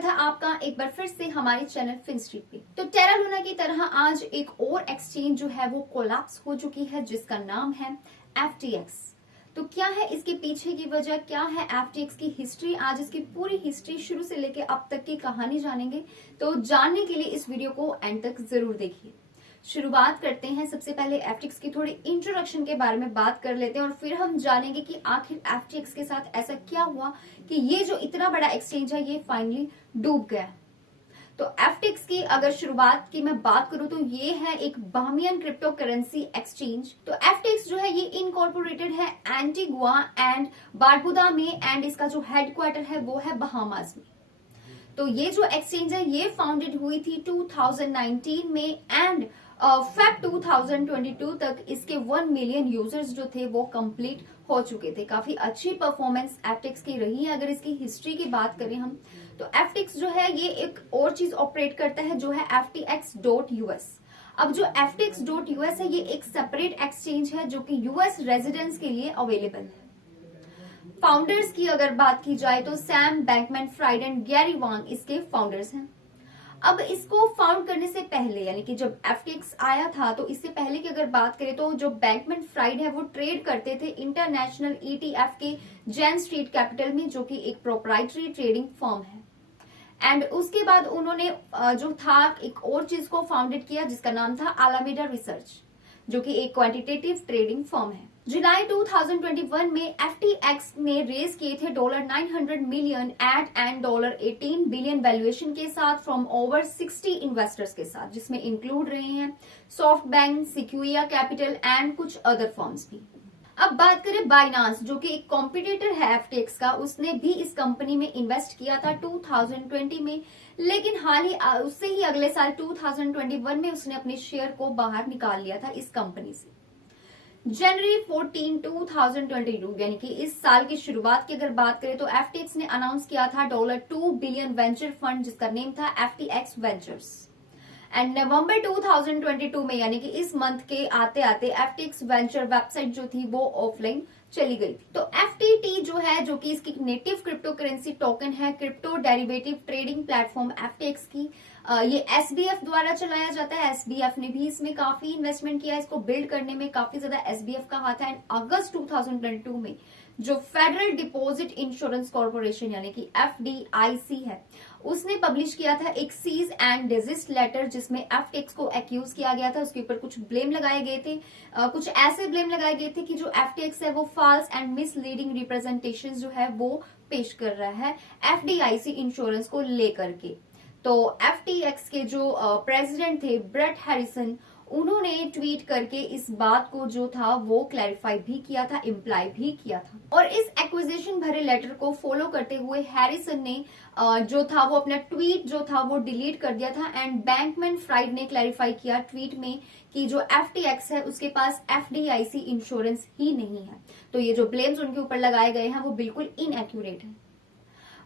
स्वागत है आपका एक बार फिर से हमारे चैनल फिनस्ट्रीट पे। तो टेरा लूना की तरह आज एक और एक्सचेंज जो है वो कोलैप्स हो चुकी है, जिसका नाम है FTX। तो क्या है इसके पीछे की वजह, क्या है FTX की हिस्ट्री, आज इसकी पूरी हिस्ट्री शुरू से लेके अब तक की कहानी जानेंगे। तो जानने के लिए इस वीडियो को एंड तक जरूर देखिए। शुरुआत करते हैं, सबसे पहले FTX की थोड़ी इंट्रोडक्शन के बारे में बात कर लेते हैं और फिर हम जानेंगे कि आखिर FTX के साथ ऐसा क्या हुआ कि ये जो इतना बड़ा एक्सचेंज है ये फाइनली डूब गया। तो FTX की अगर शुरुआत की मैं बात करूं तो ये है एक बाहमियन क्रिप्टो करेंसी एक्सचेंज। तो FTX जो है ये इनकॉर्पोरेटेड है एंटीगुआ एंड बारबुदा में एंड इसका जो हेडक्वार्टर है वो है बहामास में। तो ये जो एक्सचेंज है ये फाउंडेड हुई थी 2019 में एंड फेब 2022 तक इसके 1 मिलियन यूजर्स जो थे वो कंप्लीट हो चुके थे। काफी अच्छी परफॉर्मेंस FTX की रही है। अगर इसकी हिस्ट्री की बात करें हम तो FTX जो है ये एक और चीज ऑपरेट करता है जो है FTX.US। अब जो FTX.US है ये एक सेपरेट एक्सचेंज है जो कि US रेजिडेंट्स के लिए अवेलेबल है। फाउंडर्स की अगर बात की जाए तो सैम बैंकमैन-फ्राइड एंड गैरी वांग इसके फाउंडर्स हैं। अब इसको फाउंड करने से पहले यानी कि जब FTX आया था तो इससे पहले की अगर बात करें तो जो बैंकमैन-फ्राइड है वो ट्रेड करते थे इंटरनेशनल ETF के जेन स्ट्रीट कैपिटल में, जो कि एक प्रोप्राइटरी ट्रेडिंग फर्म है। एंड उसके बाद उन्होंने जो था एक और चीज को फाउंडेड किया जिसका नाम था अलामेडा रिसर्च, जो कि एक क्वांटिटेटिव ट्रेडिंग फर्म है। जुलाई 2021 में FTX ने रेज किए थे $900 मिलियन एंड $18 बिलियन वैल्यूएशन के साथ फ्रॉम ओवर 60 इन्वेस्टर्स के साथ, जिसमें इंक्लूड रहे हैं सॉफ्ट बैंक, सिक्यूरिया कैपिटल एंड कुछ अदर फर्म्स भी। अब बात करें बाइनांस, जो कि एक कॉम्पिटिटर है FTX का, उसने भी इस कंपनी में इन्वेस्ट किया था 2020 में, लेकिन हाल ही उससे ही अगले साल 2021 में उसने अपने शेयर को बाहर निकाल लिया था इस कंपनी से। जनवरी 14, 2022 यानी कि इस साल की शुरुआत की अगर बात करें तो FTX ने अनाउंस किया था $2 बिलियन वेंचर फंड जिसका नेम था FTX वेंचर्स। एंड नवंबर 2022 में यानी कि इस मंथ के आते आते FTX वेंचर वेबसाइट जो थी वो ऑफलाइन चली गई थी। तो FTT जो है, जो कि इसकी नेटिव क्रिप्टो करेंसी टोकन है, crypto derivative trading platform FTX की, ये SBF द्वारा चलाया जाता है। SBF ने भी इसमें काफी इन्वेस्टमेंट किया, इसको बिल्ड करने में काफी ज्यादा SBF का हाथ है। एंड अगस्त 2022 में जो फेडरल डिपॉजिट इंश्योरेंस कॉर्पोरेशन यानी कि FDIC है, उसने पब्लिश किया था एक सीज एंड डिजिस्ट लेटर जिसमें FTX को एक्यूज किया गया था। उसके ऊपर कुछ ब्लेम लगाए गए थे, कुछ ऐसे ब्लेम लगाए गए थे कि जो FTX है वो फॉल्स एंड मिसलीडिंग रिप्रेजेंटेशन जो है वो पेश कर रहा है FDIC इंश्योरेंस को लेकर के। तो FTX के जो प्रेसिडेंट थे ब्रेट हैरिसन, उन्होंने ट्वीट करके इस बात को जो था वो क्लैरिफाई भी किया था, इम्प्लाई भी किया था। और इस एक्विजिशन भरे लेटर को फॉलो करते हुए हैरिसन ने जो था वो अपना ट्वीट जो था वो डिलीट कर दिया था। एंड बैंकमैन-फ्राइड ने क्लैरिफाई किया ट्वीट में कि जो FTX है उसके पास FDIC इंश्योरेंस ही नहीं है। तो ये जो ब्लेम्स उनके ऊपर लगाए गए हैं वो बिल्कुल इनएक्यूरेट है।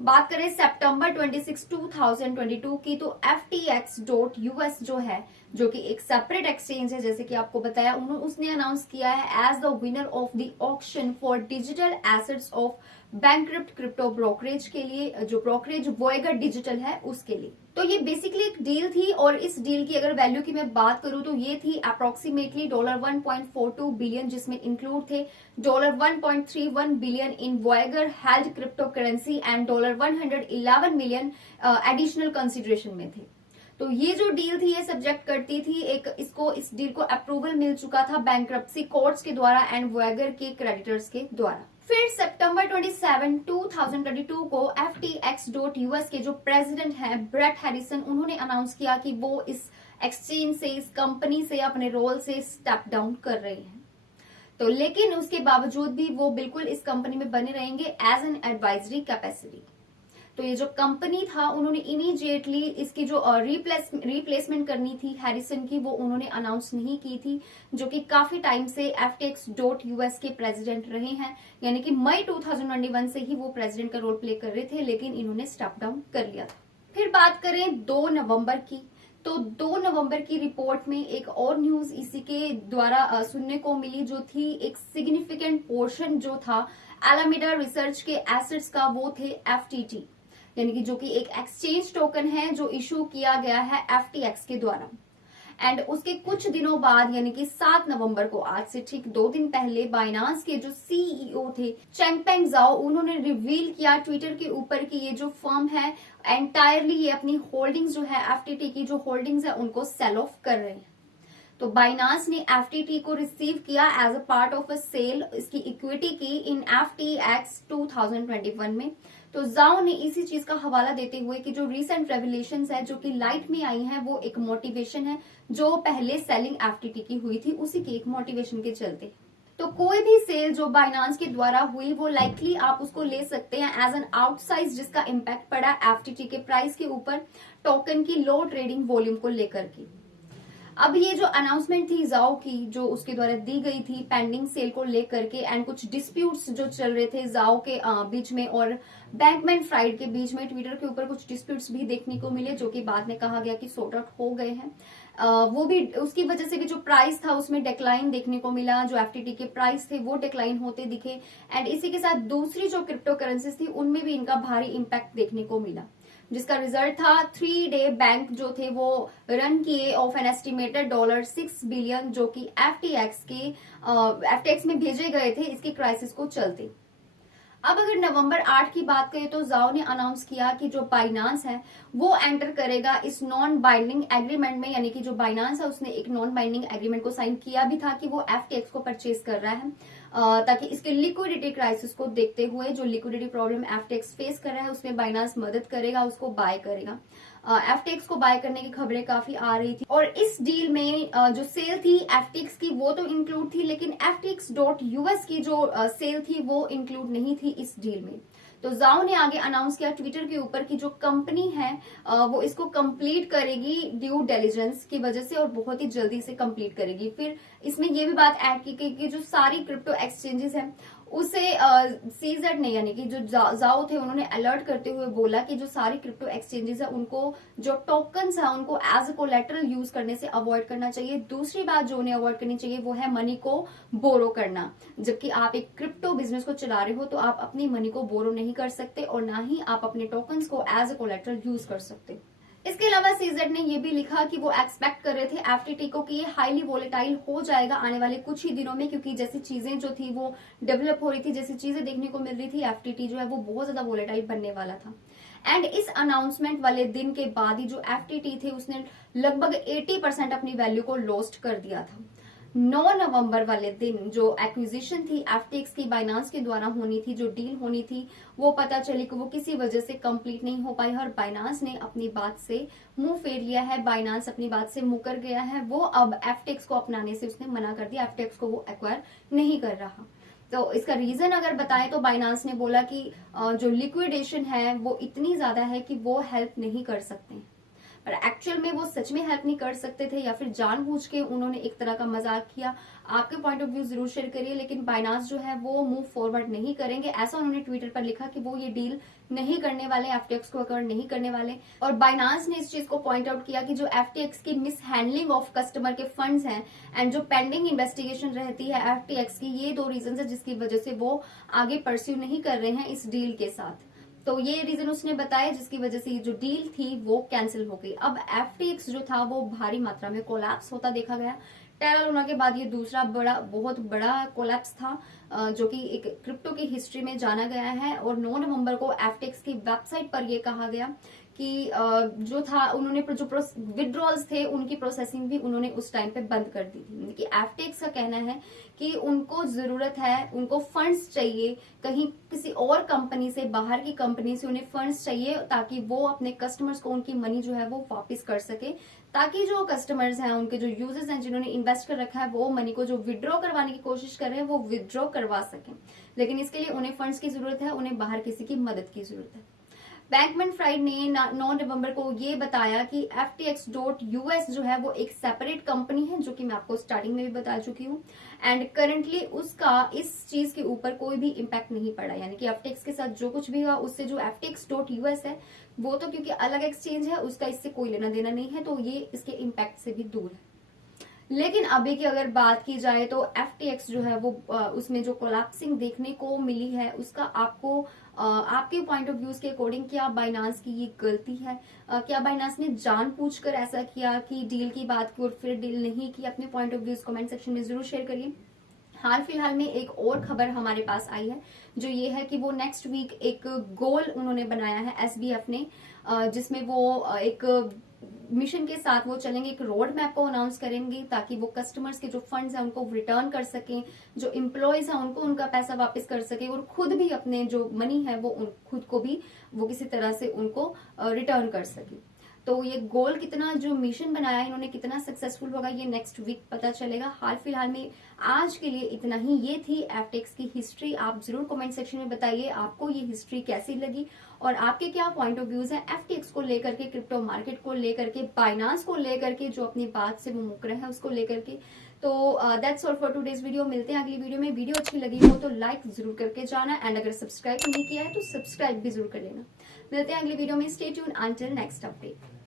बात करें सितंबर 26, 2022 की तो FTX.US जो है, जो कि एक सेपरेट एक्सचेंज है, जैसे कि आपको बताया, उसने अनाउंस किया है as the winner of the auction for digital assets of bankrupt crypto brokerage के लिए, जो ब्रोकरेज वॉयगर डिजिटल है उसके लिए। तो ये बेसिकली एक डील थी और इस डील की अगर वैल्यू की मैं बात करूं तो ये थी अप्रोक्सीमेटली $1.42 बिलियन, जिसमें इंक्लूड थे $1.31 billion in Voyager held cryptocurrency and $111 million additional consideration में थे। तो ये जो डील थी ये सब्जेक्ट करती थी इस डील को अप्रूवल मिल चुका था बैंक्रप्सी कोर्ट्स के द्वारा एंड वॉयगर के क्रेडिटर्स के द्वारा। फिर सितंबर 27, 2022 को FTX.US के जो प्रेसिडेंट हैं ब्रेट हैरिसन, उन्होंने अनाउंस किया कि वो इस एक्सचेंज से, इस कंपनी से अपने रोल से स्टेप डाउन कर रहे हैं। तो लेकिन उसके बावजूद भी वो बिल्कुल इस कंपनी में बने रहेंगे एज एन एडवाइजरी कैपेसिटी। तो ये जो कंपनी था उन्होंने इमीडिएटली इसकी जो रिप्लेसमेंट करनी थी हैरिसन की, वो उन्होंने अनाउंस नहीं की थी, जो कि काफी टाइम से FTX.US के प्रेसिडेंट रहे हैं, यानी कि मई 2021 से ही वो प्रेसिडेंट का रोल प्ले कर रहे थे, लेकिन इन्होंने स्टेप डाउन कर लिया था। फिर बात करें 2 नवंबर की, तो 2 नवंबर की रिपोर्ट में एक और न्यूज इसी के द्वारा सुनने को मिली, जो थी एक सिग्निफिकेंट पोर्शन जो था अलामेडा रिसर्च के एसेट्स का, वो थे FTT यानी कि जो कि एक एक्सचेंज टोकन है जो इशू किया गया है FTX के द्वारा। एंड उसके कुछ दिनों बाद यानी कि 7 नवंबर को, आज से ठीक 2 दिन पहले, बाइनांस के जो CEO थे चैंगपेंग ज़ाओ, उन्होंने रिवील किया ट्विटर के ऊपर कि ये जो फर्म है एंटायरली ये अपनी होल्डिंग्स जो है FTT की जो होल्डिंग्स है उनको सेल ऑफ कर रहे हैं। तो बाइनांस ने FTT को रिसीव किया as a part of a sale इसकी इक्विटी की इन FTX 2021 में। तो जाओ ने इसी चीज का हवाला देते हुए कि जो रीसेंट रेवलेशंस है जो कि लाइट में आई हैं वो एक मोटिवेशन है जो पहले सेलिंग FTT की हुई थी उसी के एक मोटिवेशन के चलते। तो कोई भी सेल जो बाइनांस के द्वारा हुई वो लाइकली आप उसको ले सकते हैं एज एन आउटसाइज जिसका इम्पैक्ट पड़ा FTT के प्राइस के ऊपर टोकन की लो ट्रेडिंग वॉल्यूम को लेकर के। अब ये जो अनाउंसमेंट थी जाओ की जो उसके द्वारा दी गई थी पेंडिंग सेल को लेकर के एंड कुछ डिस्प्यूट्स जो चल रहे थे जाओ के बीच में और बैंकमैन फ्राइड के बीच में, ट्विटर के ऊपर कुछ डिस्प्यूट्स भी देखने को मिले जो कि बाद में कहा गया कि सॉर्ट आउट हो गए हैं। वो भी उसकी वजह से भी जो प्राइस था उसमें डिक्लाइन देखने को मिला, जो FTT के प्राइस थे वो डिक्लाइन होते दिखे एंड इसी के साथ दूसरी जो क्रिप्टो करेंसीज थी उनमें भी इनका भारी इंपैक्ट देखने को मिला, जिसका रिजल्ट था 3-डे बैंक जो थे वो रन किए ऑफ एन एस्टिमेटेड $6 बिलियन जो कि FTX में भेजे गए थे इसकी क्राइसिस को चलते। अब अगर नवंबर 8 की बात करें तो जाओ ने अनाउंस किया कि जो बाइनांस है वो एंटर करेगा इस नॉन बाइंडिंग एग्रीमेंट में, यानी कि जो बाइनांस है उसने एक नॉन बाइंडिंग एग्रीमेंट को साइन किया भी था कि वो FTX को परचेज कर रहा है ताकि इसके लिक्विडिटी क्राइसिस को देखते हुए जो लिक्विडिटी प्रॉब्लम FTX फेस कर रहा है उसमें बाइनांस मदद करेगा, उसको बाय करेगा। FTX को बाय करने की खबरें काफी आ रही थी और इस डील में जो सेल थी FTX की वो तो इंक्लूड थी, लेकिन FTX.US की जो सेल थी वो इंक्लूड नहीं थी इस डील में। तो जाओ ने आगे अनाउंस किया ट्विटर के ऊपर कि जो कंपनी है वो इसको कंप्लीट करेगी ड्यू डिलिजेंस की वजह से और बहुत ही जल्दी से कंप्लीट करेगी। फिर इसमें ये भी बात ऐड की कि जो सारी क्रिप्टो एक्सचेंजेस हैं उसे CZ ने यानी कि जो जाओ थे उन्होंने अलर्ट करते हुए बोला कि जो सारी क्रिप्टो एक्सचेंजेस है उनको जो टोकन्स है उनको एज अ कोलेटरल यूज करने से अवॉइड करना चाहिए। दूसरी बात जो उन्हें अवॉइड करनी चाहिए वो है मनी को बोरो करना। जबकि आप एक क्रिप्टो बिजनेस को चला रहे हो तो आप अपनी मनी को बोरो नहीं कर सकते और ना ही आप अपने टोकन्स को एज अ कोलेटरल यूज कर सकते। इसके अलावा CZ ने ये भी लिखा कि वो एक्सपेक्ट कर रहे थे FTT को कि ये हाईली वोलेटाइल हो जाएगा आने वाले कुछ ही दिनों में, क्योंकि जैसी चीजें जो थी वो डेवलप हो रही थी, जैसी चीजें देखने को मिल रही थी FTT जो है वो बहुत ज्यादा वोलेटाइल बनने वाला था। एंड इस अनाउंसमेंट वाले दिन के बाद ही जो FTT थे उसने लगभग 80% अपनी वैल्यू को लॉस्ट कर दिया था। 9 नवंबर वाले दिन जो एक्विजिशन थी FTX की बाइनांस के द्वारा होनी थी, जो डील होनी थी, वो पता चली कि वो किसी वजह से कंप्लीट नहीं हो पाई और बाइनांस ने अपनी बात से मुंह फेर लिया है, बाइनांस अपनी बात से मुकर गया है। वो अब FTX को अपनाने से उसने मना कर दिया, FTX को वो एक्वायर नहीं कर रहा। तो इसका रीजन अगर बताएं तो बाइनांस ने बोला कि जो लिक्विडेशन है वो इतनी ज्यादा है कि वो हेल्प नहीं कर सकते, पर एक्चुअल में वो सच में हेल्प नहीं कर सकते थे या फिर जानबूझ के उन्होंने एक तरह का मजाक किया। आपके पॉइंट ऑफ व्यू जरूर शेयर करिए, लेकिन बाइनांस जो है वो मूव फॉरवर्ड नहीं करेंगे, ऐसा उन्होंने ट्विटर पर लिखा कि वो ये डील नहीं करने वाले, FTX को अकवर नहीं करने वाले। और बाइनांस ने इस चीज को पॉइंट आउट किया कि जो FTX की मिस हैंडलिंग ऑफ कस्टमर के फंड्स हैं एंड जो पेंडिंग इन्वेस्टिगेशन रहती है FTX की, ये 2 रीजन है जिसकी वजह से वो आगे परस्यू नहीं कर रहे हैं इस डील के साथ। तो ये रीजन उसने बताया जिसकी वजह से ये जो डील थी वो कैंसिल हो गई। अब FTX जो था वो भारी मात्रा में कोलैप्स होता देखा गया। टेरा लूना के बाद ये दूसरा बहुत बड़ा कोलैप्स था जो कि एक क्रिप्टो की हिस्ट्री में जाना गया है। और 9 नवंबर को FTX की वेबसाइट पर यह कहा गया कि जो था उन्होंने जो विड्रॉल्स थे उनकी प्रोसेसिंग भी उन्होंने उस टाइम पे बंद कर दी थी। कि FTX का कहना है कि उनको जरूरत है, उनको फंड्स चाहिए, कहीं किसी और कंपनी से, बाहर की कंपनी से उन्हें फंड्स चाहिए ताकि वो अपने कस्टमर्स को उनकी मनी जो है वो वापस कर सके, ताकि जो कस्टमर्स हैं, उनके जो यूजर्स हैं जिन्होंने इन्वेस्ट कर रखा है, वो मनी को जो विड्रॉ करवाने की कोशिश कर रहे हैं वो विड्रॉ करवा सकें। लेकिन इसके लिए उन्हें फंड्स की जरूरत है, उन्हें बाहर किसी की मदद की जरूरत है। बैंकमैन फ्राइड ने 9 नवंबर को ये बताया कि FTX.US जो है वो एक सेपरेट कंपनी है, जो कि मैं आपको स्टार्टिंग में भी बता चुकी हूँ। एंड करंटली उसका इस चीज के ऊपर कोई भी इम्पैक्ट नहीं पड़ा, यानी कि FTX के साथ जो कुछ भी हुआ उससे जो FTX.US है वो तो क्योंकि अलग एक्सचेंज है उसका इससे कोई लेना देना नहीं है, तो ये इसके इम्पैक्ट से भी दूर है। लेकिन अभी की अगर बात की जाए तो FTX जो है वो उसमें जो कोलैप्सिंग देखने को मिली है उसका आपको आपके पॉइंट ऑफ व्यूज के अकॉर्डिंग क्या बाइनांस की ये गलती है? क्या बाइनांस ने जानबूझकर ऐसा किया कि डील की बात की और फिर डील नहीं की? अपने point of views comment section में जरूर शेयर करिए। हाल फिलहाल में एक और खबर हमारे पास आई है जो ये है कि वो नेक्स्ट वीक एक गोल उन्होंने बनाया है SBF ने, जिसमें वो एक मिशन के साथ वो चलेंगे, एक रोड मैप को अनाउंस करेंगे ताकि वो कस्टमर्स के जो फंड्स हैं उनको रिटर्न कर सकें, जो एम्प्लॉयज हैं उनको उनका पैसा वापस कर सके और खुद भी अपने जो मनी है वो खुद को भी वो किसी तरह से उनको रिटर्न कर सके। तो ये गोल कितना, जो मिशन बनाया है इन्होंने, कितना सक्सेसफुल होगा ये नेक्स्ट वीक पता चलेगा। हाल फिलहाल में आज के लिए इतना ही। ये थी FTX की हिस्ट्री। आप जरूर कमेंट सेक्शन में बताइए आपको ये हिस्ट्री कैसी लगी और आपके क्या पॉइंट ऑफ व्यूज है FTX को लेकर के, क्रिप्टो मार्केट को लेकर के, बाइनांस को लेकर के, जो अपनी बात से वो मुकर है उसको लेकर के। तो that's all for today's video. मिलते हैं अगली वीडियो में। वीडियो अच्छी लगी हो तो लाइक जरूर करके जाना एंड अगर सब्सक्राइब नहीं किया है तो सब्सक्राइब भी जरूर कर लेना। मिलते हैं अगली वीडियो में। Stay tune until next update.